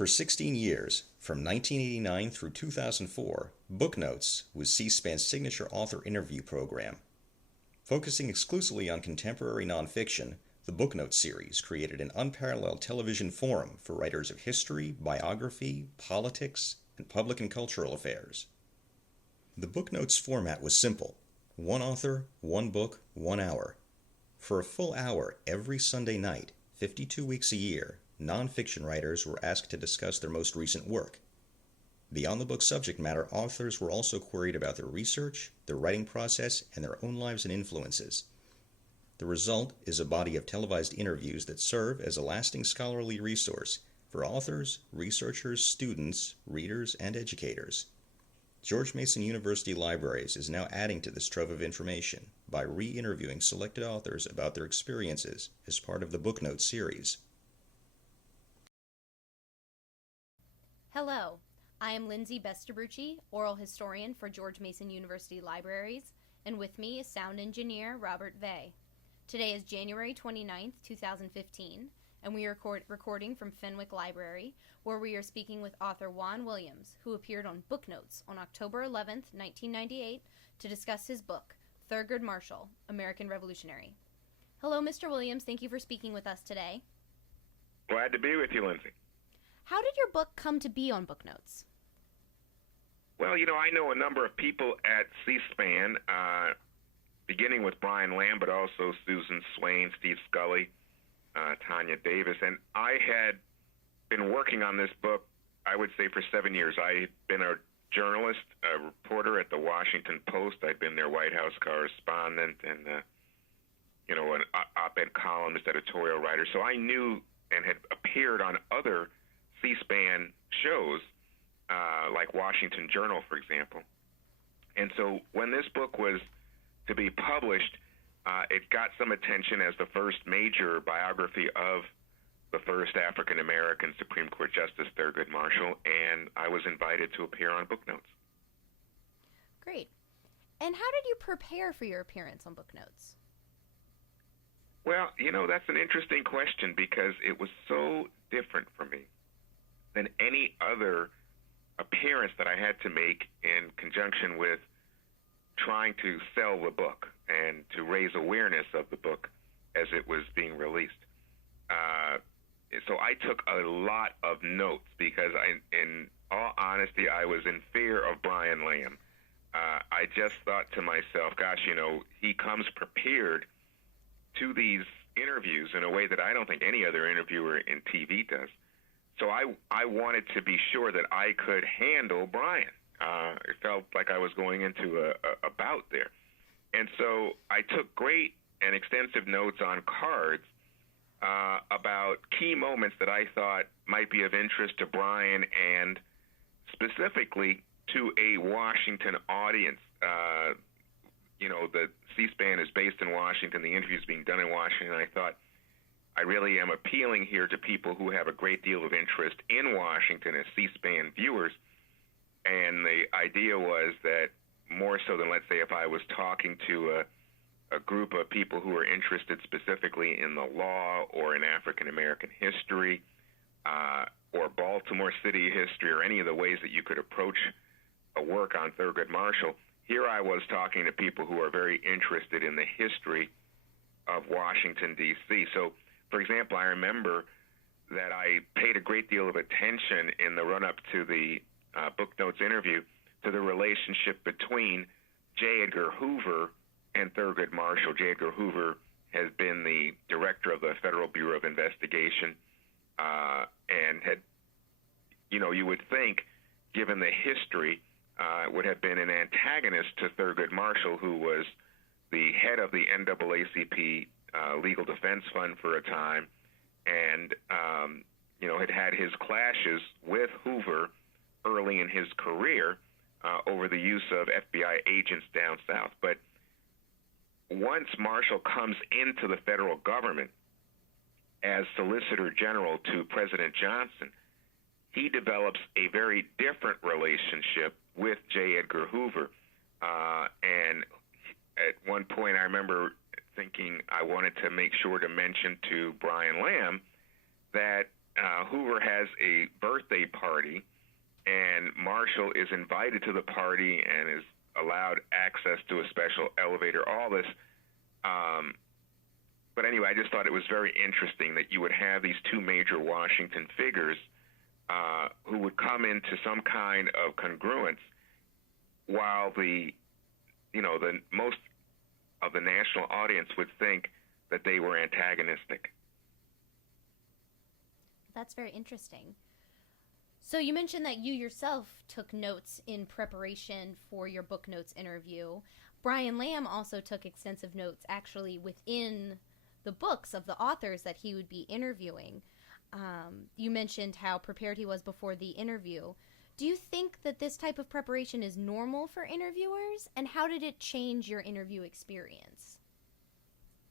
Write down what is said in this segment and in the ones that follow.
For 16 years, from 1989 through 2004, Booknotes was C-SPAN's signature author interview program. Focusing exclusively on contemporary nonfiction, the Booknotes series created an unparalleled television forum for writers of history, biography, politics, and public and cultural affairs. The Booknotes format was simple: one author, one book, 1 hour. For a full hour every Sunday night, 52 weeks a year, nonfiction writers were asked to discuss their most recent work. Beyond the book's subject matter, authors were also queried about their research, their writing process, and their own lives and influences. The result is a body of televised interviews that serve as a lasting scholarly resource for authors, researchers, students, readers, and educators. George Mason University Libraries is now adding to this trove of information by re-interviewing selected authors about their experiences as part of the Booknotes series. Hello, I am Lindsay Bestabucci, oral historian for George Mason University Libraries, and with me is sound engineer Robert Vey. Today is January 29th, 2015, and we are recording from Fenwick Library, where we are speaking with author Juan Williams, who appeared on Booknotes on October 11th, 1998, to discuss his book, Thurgood Marshall, American Revolutionary. Hello, Mr. Williams. Thank you for speaking with us today. Glad to be with you, Lindsay. How did your book come to be on Booknotes? Well, I know a number of people at C-SPAN, beginning with Brian Lamb, but also Susan Swain, Steve Scully, Tanya Davis. And I had been working on this book, I would say, for 7 years. I had been a journalist, a reporter at the Washington Post. I'd been their White House correspondent and, an op-ed columnist, editorial writer. So I knew and had appeared on other C-SPAN shows, like Washington Journal, for example. And so when this book was to be published, it got some attention as the first major biography of the first African-American Supreme Court Justice, Thurgood Marshall, and I was invited to appear on Booknotes. Great. And how did you prepare for your appearance on Booknotes? Well, that's an interesting question because it was so different for me than any other appearance that I had to make in conjunction with trying to sell the book and to raise awareness of the book as it was being released. So I took a lot of notes because in all honesty, I was in fear of Brian Lamb. I just thought to myself, gosh, he comes prepared to these interviews in a way that I don't think any other interviewer in TV does. So I wanted to be sure that I could handle Brian. It felt like I was going into a bout there. And so I took great and extensive notes on cards about key moments that I thought might be of interest to Brian and specifically to a Washington audience. The C-SPAN is based in Washington. The interview is being done in Washington. I thought I really am appealing here to people who have a great deal of interest in Washington as C-SPAN viewers. And the idea was that more so than, let's say, if I was talking to a group of people who are interested specifically in the law or in African-American history or Baltimore City history or any of the ways that you could approach a work on Thurgood Marshall, here I was talking to people who are very interested in the history of Washington, D.C. So, for example, I remember that I paid a great deal of attention in the run-up to the Booknotes interview to the relationship between J. Edgar Hoover and Thurgood Marshall. J. Edgar Hoover has been the director of the Federal Bureau of Investigation and had, you would think, given the history, would have been an antagonist to Thurgood Marshall, who was the head of the NAACP Legal Defense Fund for a time and, had his clashes with Hoover early in his career over the use of FBI agents down south. But once Marshall comes into the federal government as Solicitor General to President Johnson, he develops a very different relationship with J. Edgar Hoover. And at one point, I remember thinking I wanted to make sure to mention to Brian Lamb that Hoover has a birthday party, and Marshall is invited to the party and is allowed access to a special elevator, all this. But anyway, I just thought it was very interesting that you would have these two major Washington figures who would come into some kind of congruence, while the most of the national audience would think that they were antagonistic. That's very interesting. So you mentioned that you yourself took notes in preparation for your Booknotes interview. Brian Lamb also took extensive notes actually within the books of the authors that he would be interviewing. You mentioned how prepared he was before the interview. Do you think that this type of preparation is normal for interviewers, and how did it change your interview experience?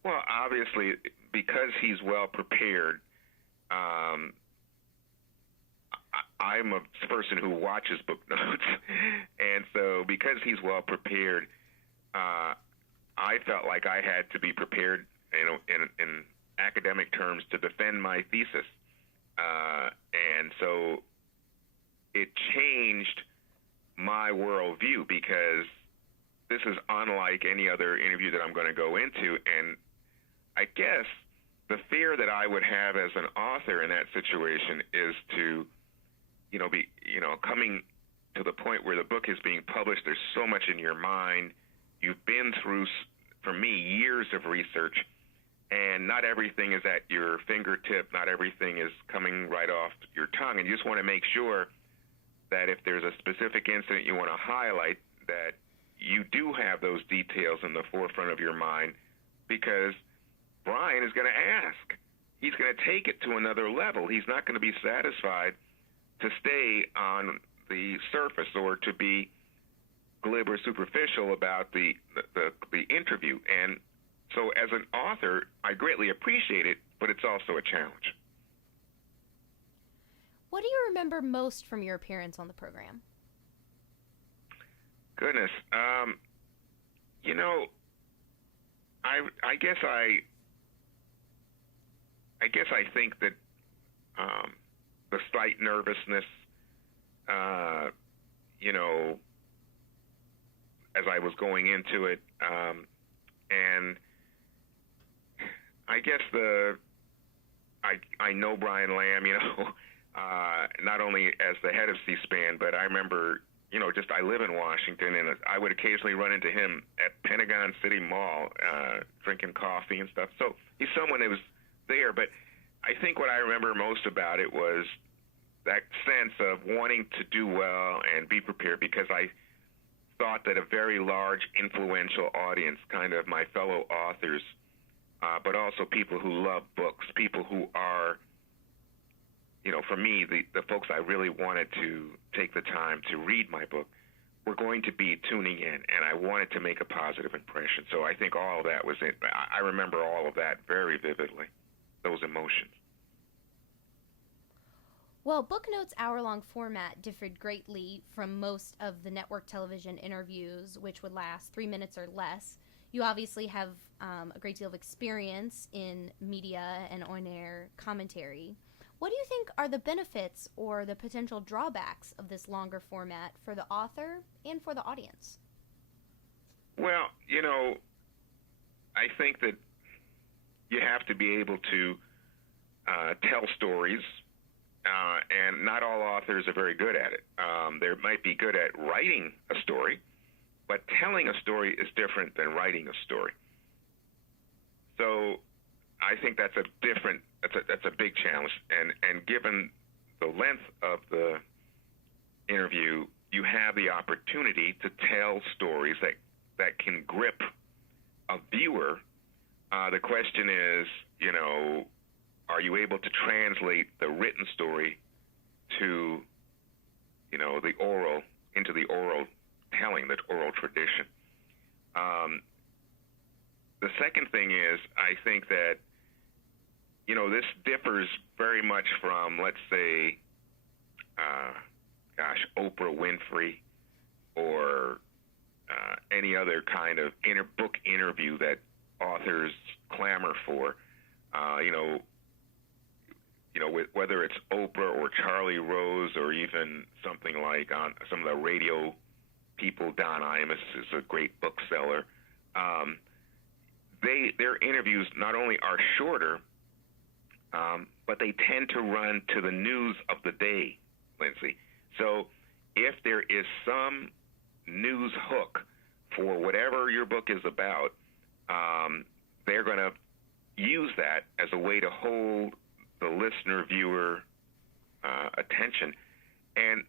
Well, obviously, because he's well prepared, I'm a person who watches book notes, and so because he's well prepared, I felt like I had to be prepared, in academic terms, to defend my thesis, and so it changed my worldview, because this is unlike any other interview that I'm going to go into, and I guess the fear that I would have as an author in that situation is to be coming to the point where the book is being published. There's so much in your mind. You've been through, for me, years of research, and not everything is at your fingertip. Not everything is coming right off your tongue, and you just want to make sure that if there's a specific incident you want to highlight, that you do have those details in the forefront of your mind, because Brian is going to ask. He's going to take it to another level. He's not going to be satisfied to stay on the surface or to be glib or superficial about the interview. And so as an author, I greatly appreciate it, but it's also a challenge. What do you remember most from your appearance on the program? Goodness. I guess I think that the slight nervousness, as I was going into it, and I guess I know Brian Lamb, not only as the head of C-SPAN, but I remember, I live in Washington, and I would occasionally run into him at Pentagon City Mall, drinking coffee and stuff. So he's someone who was there, but I think what I remember most about it was that sense of wanting to do well and be prepared, because I thought that a very large, influential audience, kind of my fellow authors, but also people who love books, people who are, for me, the folks I really wanted to take the time to read my book, were going to be tuning in, and I wanted to make a positive impression. So I think all of that was it. I remember all of that very vividly, those emotions. Well, Booknotes' hour-long format differed greatly from most of the network television interviews, which would last 3 minutes or less. You obviously have a great deal of experience in media and on-air commentary. What do you think are the benefits or the potential drawbacks of this longer format for the author and for the audience? Well, I think that you have to be able to tell stories, and not all authors are very good at it. They might be good at writing a story, but telling a story is different than writing a story. So I think that's a big challenge, and given the length of the interview, you have the opportunity to tell stories that can grip a viewer. The question is, are you able to translate the written story to, into the oral telling, the oral tradition? The second thing is, I think that, this differs very much from, let's say, Oprah Winfrey or any other kind of book interview that authors clamor for. whether it's Oprah or Charlie Rose or even something like on some of the radio people, Don Imus is a great bookseller. Their interviews not only are shorter, but they tend to run to the news of the day, Lindsay. So if there is some news hook for whatever your book is about, they're going to use that as a way to hold the listener, viewer attention. And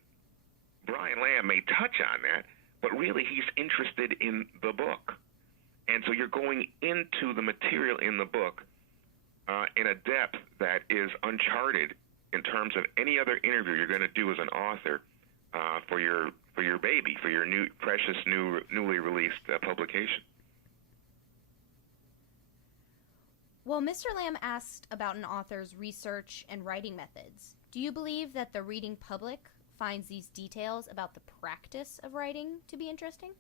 Brian Lamb may touch on that, but really he's interested in the book. And so you're going into the material in the book in a depth that is uncharted in terms of any other interview you're going to do as an author for your baby, for your newly released publication. Well, Mr. Lamb asked about an author's research and writing methods. Do you believe that the reading public finds these details about the practice of writing to be interesting?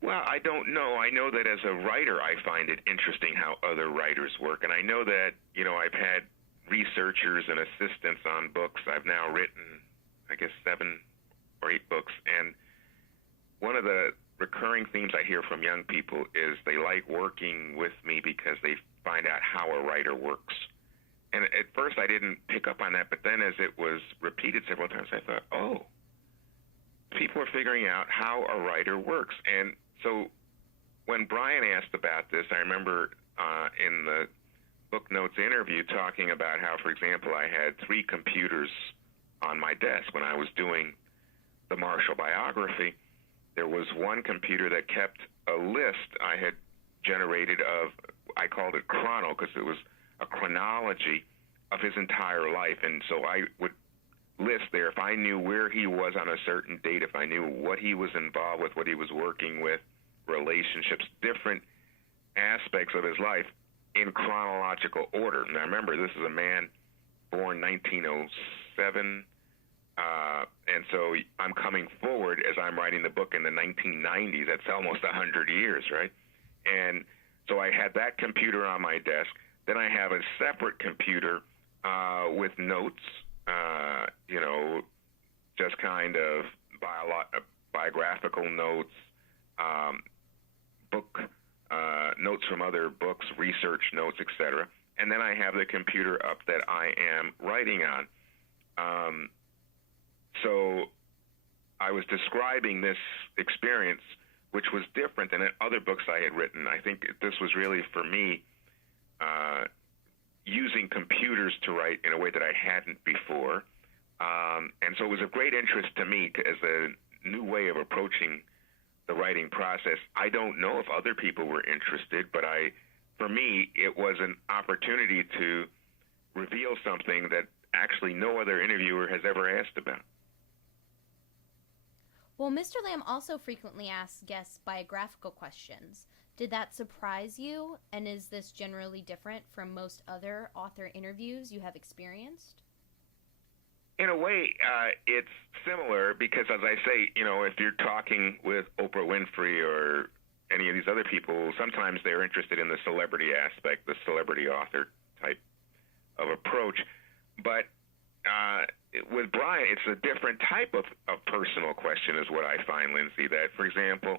Well, I don't know. I know that as a writer, I find it interesting how other writers work. And I know that, I've had researchers and assistants on books. I've now written, 7 or 8 books. And one of the recurring themes I hear from young people is they like working with me because they find out how a writer works. And at first I didn't pick up on that, but then as it was repeated several times, I thought, oh, people are figuring out how a writer works. And so when Brian asked about this, I remember in the Booknotes interview talking about how, for example, I had 3 computers on my desk when I was doing the Marshall biography. There was one computer that kept a list I had generated of, I called it chrono because it was a chronology of his entire life. And so I would list there if I knew where he was on a certain date, if I knew what he was involved with, what he was working with, relationships, different aspects of his life in chronological order. Now remember, this is a man born 1907, and so I'm coming forward as I'm writing the book in the 1990s. That's almost 100 years, right? And so I had that computer on my desk. Then I have a separate computer with notes, just kind of biographical notes, book notes from other books, research notes, etc. And then I have the computer up that I am writing on. So I was describing this experience, which was different than in other books I had written. I think this was really, for me, using computers to write in a way that I hadn't before. And so it was of great interest to me as a new way of approaching the writing process. I don't know if other people were interested, but for me, it was an opportunity to reveal something that actually no other interviewer has ever asked about. Well, Mr. Lamb also frequently asks guests biographical questions. Did that surprise you? And is this generally different from most other author interviews you have experienced? In a way, it's similar because, as I say, if you're talking with Oprah Winfrey or any of these other people, sometimes they're interested in the celebrity aspect, the celebrity author type of approach. But with Brian, it's a different type of personal question is what I find, Lindsay, that, for example,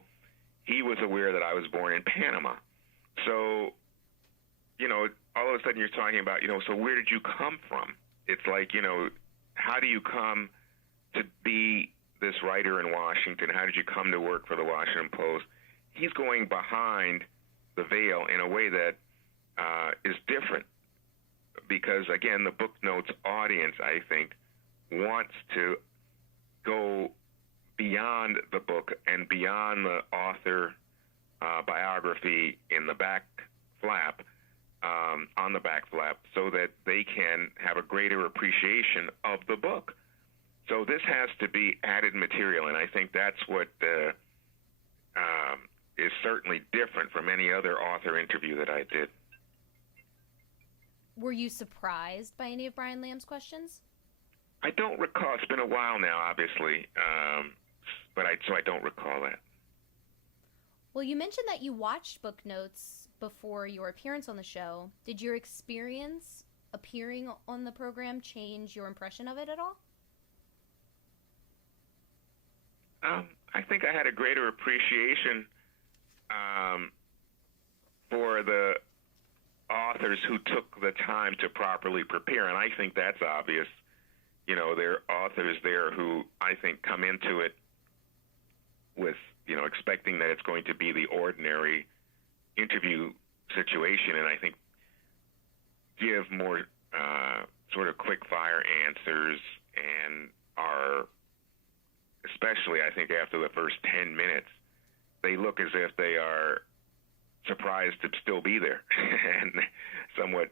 he was aware that I was born in Panama. So, all of a sudden you're talking about, so where did you come from? It's like, how do you come to be this writer in Washington? How did you come to work for the Washington Post? He's going behind the veil in a way that is different because, again, the Booknotes audience, I think, wants to go beyond the book and beyond the author biography in the back flap, on the back flap, so that they can have a greater appreciation of the book. So this has to be added material, and I think that's what is certainly different from any other author interview that I did. Were you surprised by any of Brian Lamb's questions? I don't recall. It's been a while now, obviously, but I don't recall that. Well, you mentioned that you watched Booknotes before your appearance on the show. Did your experience appearing on the program change your impression of it at all? I think I had a greater appreciation for the authors who took the time to properly prepare, and I think that's obvious. You know, there are authors there who I think come into it with, expecting that it's going to be the ordinary interview situation, and I think give more sort of quick-fire answers and are, especially I think after the first 10 minutes, they look as if they are surprised to still be there and somewhat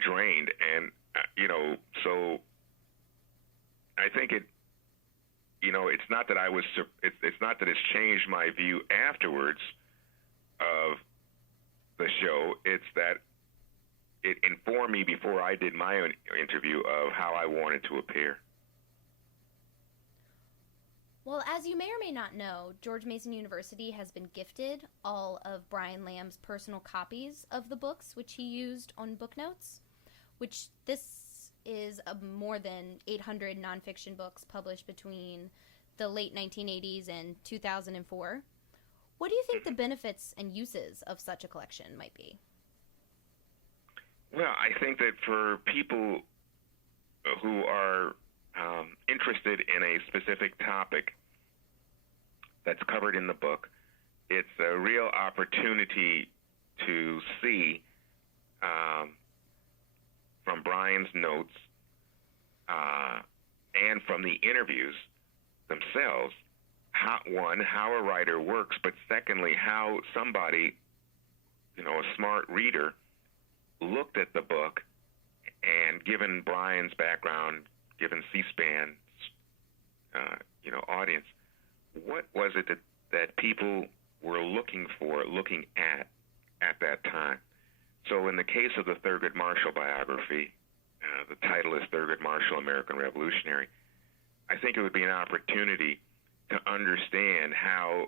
drained. And, so I think it's not that it's not that it's changed my view afterwards of the show. It's that it informed me before I did my own interview of how I wanted to appear. Well, as you may or may not know, George Mason University has been gifted all of Brian Lamb's personal copies of the books which he used on Booknotes, which this is more than 800 nonfiction books published between the late 1980s and 2004. What do you think the benefits and uses of such a collection might be? Well, I think that for people who are interested in a specific topic that's covered in the book, it's a real opportunity to see from Brian's notes and from the interviews themselves, how a writer works, but secondly, how somebody, a smart reader, looked at the book and, given Brian's background, given C-SPAN's, audience, what was it that people were looking at that time? So in the case of the Thurgood Marshall biography, the title is Thurgood Marshall, American Revolutionary, I think it would be an opportunity to understand how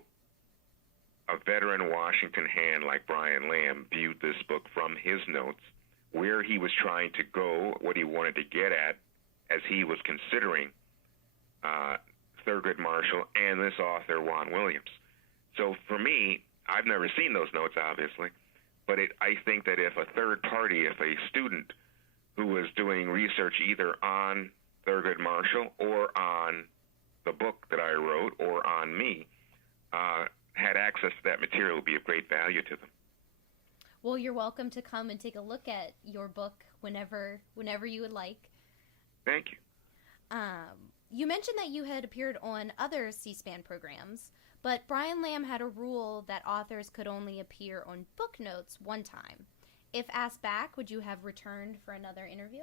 a veteran Washington hand like Brian Lamb viewed this book from his notes, where he was trying to go, what he wanted to get at as he was considering Thurgood Marshall and this author, Juan Williams. So for me, I've never seen those notes, obviously, but I think that if a third party, if a student who was doing research either on Thurgood Marshall or on the book that I wrote or on me, had access to that material, would be of great value to them. Well, you're welcome to come and take a look at your book whenever you would like. Thank you. You mentioned that you had appeared on other C-SPAN programs, but Brian Lamb had a rule that authors could only appear on Booknotes one time. If asked back, would you have returned for another interview?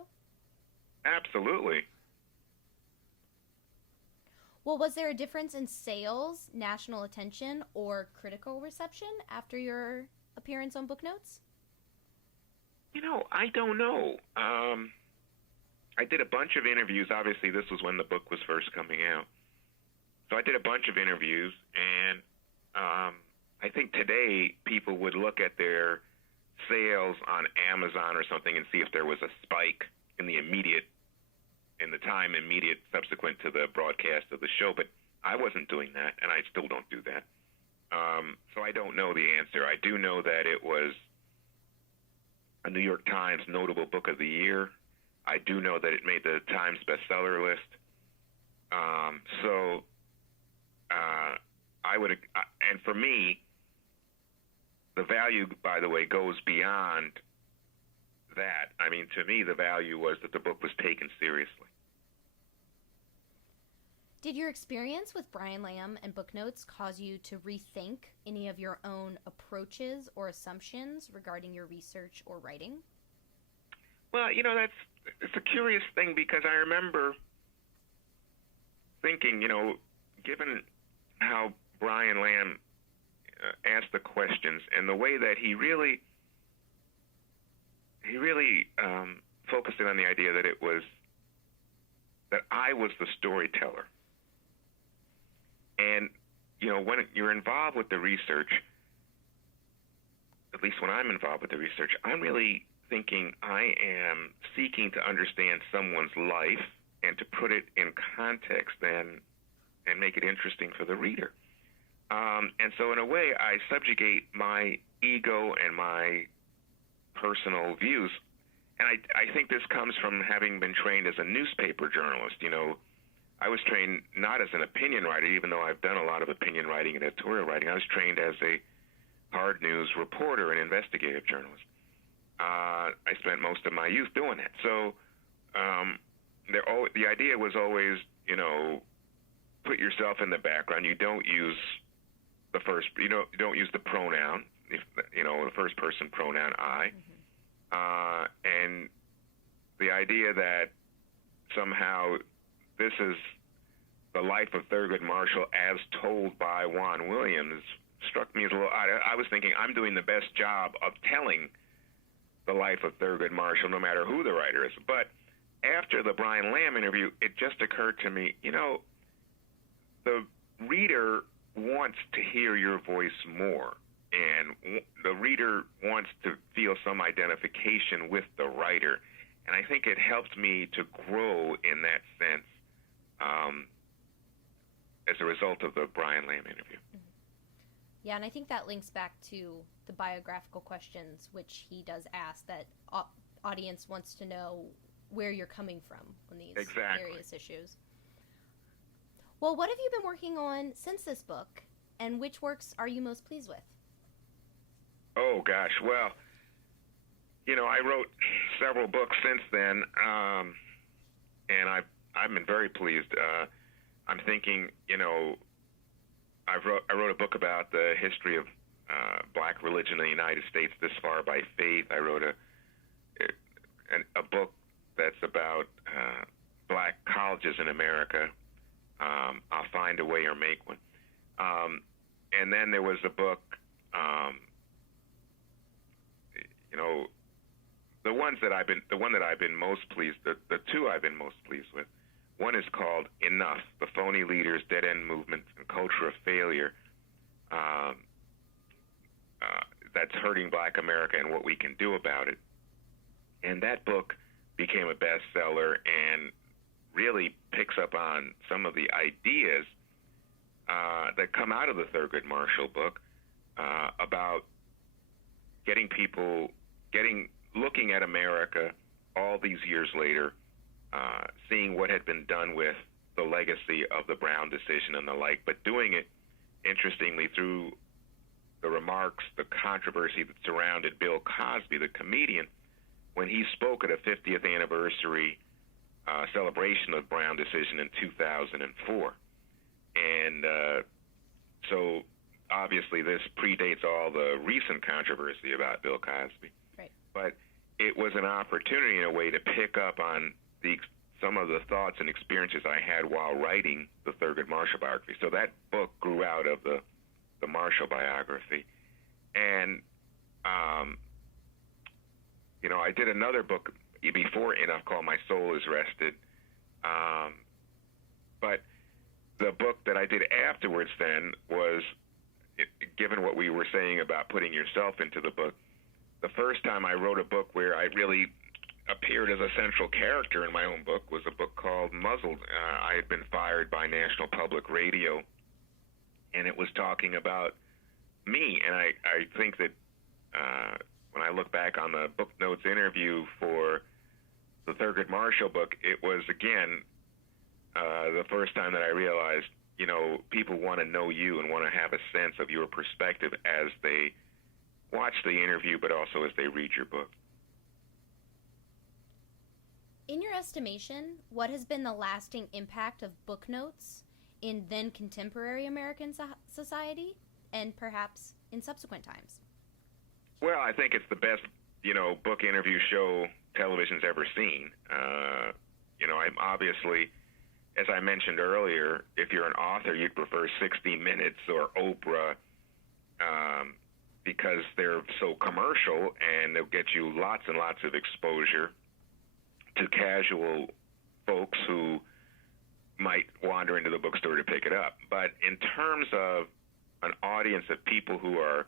Absolutely. Well, was there a difference in sales, national attention, or critical reception after your appearance on Booknotes? I don't know. I did a bunch of interviews. Obviously, this was when the book was first coming out. So I did a bunch of interviews, and I think today people would look at their sales on Amazon or something and see if there was a spike in the time immediate subsequent to the broadcast of the show. But I wasn't doing that, and I still don't do that. So I don't know the answer. I do know that it was a New York Times notable book of the year. I do know that it made the Times bestseller list. I would, and for me, the value, by the way, goes beyond that. I mean, to me, the value was that the book was taken seriously. Did your experience with Brian Lamb and Booknotes cause you to rethink any of your own approaches or assumptions regarding your research or writing? Well, it's a curious thing, because I remember thinking, given how Brian Lamb asked the questions and the way that he really focused in on the idea that that I was the storyteller. And, when you're involved with the research, at least when I'm involved with the research, I'm really thinking I am seeking to understand someone's life and to put it in context and make it interesting for the reader. And so in a way, I subjugate my ego and my personal views. And I think this comes from having been trained as a newspaper journalist. You know, I was trained not as an opinion writer, even though I've done a lot of opinion writing and editorial writing. I was trained as a hard news reporter and investigative journalist. I spent most of my youth doing that. So the idea was always, you know, put yourself in the background. You don't use the first, you don't use the pronoun, the first person pronoun I. And the idea that somehow this is the life of Thurgood Marshall as told by Juan Williams struck me as a little odd. I was thinking I'm doing the best job of telling the life of Thurgood Marshall, no matter who the writer is. But after the Brian Lamb interview, it just occurred to me, you know, the reader wants to hear your voice more, and the reader wants to feel some identification with the writer. And I think it helped me to grow in that sense as a result of the Brian Lamb interview. Yeah, and I think that links back to the biographical questions, which he does ask, that audience wants to know where you're coming from on these various issues. Well, what have you been working on since this book, and which works are you most pleased with? Oh, gosh. Well, you know, I wrote several books since then, and I've been very pleased. I'm thinking, you know, I wrote a book about the history of black religion in the United States, This Far by Faith. I wrote a book that's about black colleges in America. I'll Find a Way or Make One. And then there was a book, you know, the one that I've been most pleased, the two I've been most pleased with. One is called Enough: The Phony Leaders, Dead-End Movement, and Culture of Failure. That's hurting black America and what we can do about it. And that book became a bestseller and really picks up on some of the ideas that come out of the Thurgood Marshall book about looking at America all these years later, seeing what had been done with the legacy of the Brown decision and the like, but doing it, interestingly, through the remarks, the controversy that surrounded Bill Cosby, the comedian, when he spoke at a 50th anniversary celebration of the Brown decision in 2004. And so obviously this predates all the recent controversy about Bill Cosby. Right. But it was an opportunity in a way to pick up on some of the thoughts and experiences I had while writing the Thurgood Marshall biography. So that book grew out of the Marshall biography. And, you know, I did another book before Enough called My Soul is Rested. But the book that I did afterwards then was, given what we were saying about putting yourself into the book, the first time I wrote a book where I really appeared as a central character in my own book was a book called Muzzled. I had been fired by National Public Radio, and it was talking about me. And I think that when I look back on the Booknotes interview for the Thurgood Marshall book, it was, again, the first time that I realized, you know, people want to know you and want to have a sense of your perspective as they watch the interview, but also as they read your book. In your estimation, what has been the lasting impact of Booknotes in then contemporary American society and perhaps in subsequent times? Well, I think it's the best, you know, book interview show television's ever seen. You know, I'm obviously, as I mentioned earlier, if you're an author, you'd prefer 60 Minutes or Oprah because they're so commercial and they'll get you lots and lots of exposure to casual folks who might wander into the bookstore to pick it up. But in terms of an audience of people who are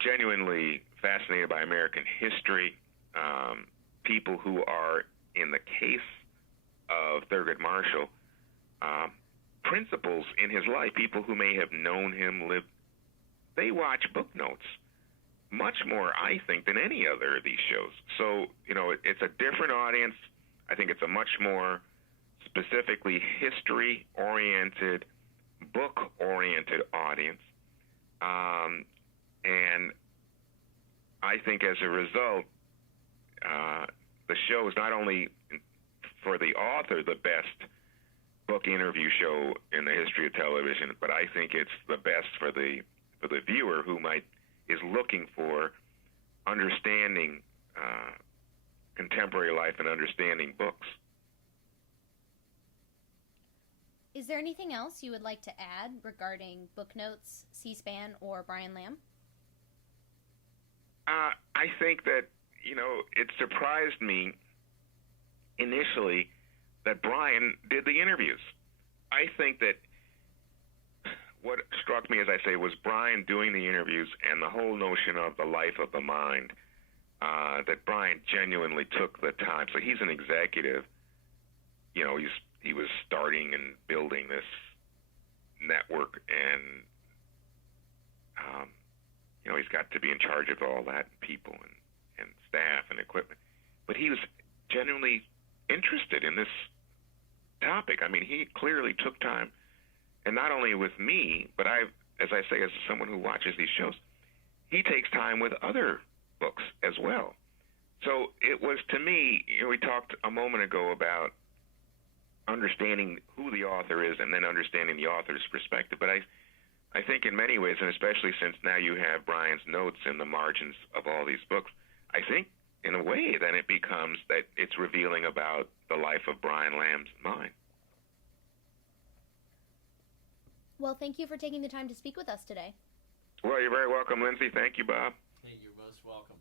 genuinely fascinated by American history, people who are, in the case of Thurgood Marshall, principals in his life, people who may have known him, lived, they watch Booknotes much more, I think, than any other of these shows. So, it's a different audience. I think it's a much more specifically history-oriented, book-oriented audience. And I think as a result, the show is not only, for the author, the best book interview show in the history of television, but I think it's the best for the viewer who is looking for understanding contemporary life and understanding books. Is there anything else you would like to add regarding Booknotes, C-SPAN, or Brian Lamb? I think that, it surprised me initially that Brian did the interviews. I think that what struck me, as I say, was Brian doing the interviews and the whole notion of the life of the mind, that Brian genuinely took the time. So he's an executive. He was starting and building this network, and he's got to be in charge of all that, people and staff and equipment. But he was genuinely interested in this topic. I mean, he clearly took time, and not only with me, but as I say, as someone who watches these shows, he takes time with other books as well. So it was, to me, we talked a moment ago about understanding who the author is and then understanding the author's perspective. But I think in many ways, and especially since now you have Brian's notes in the margins of all these books, I think in a way then it becomes that it's revealing about the life of Brian Lamb's mind. Well, thank you for taking the time to speak with us today. Well, you're very welcome, Lindsay. Thank you, Bob. Hey, you're most welcome.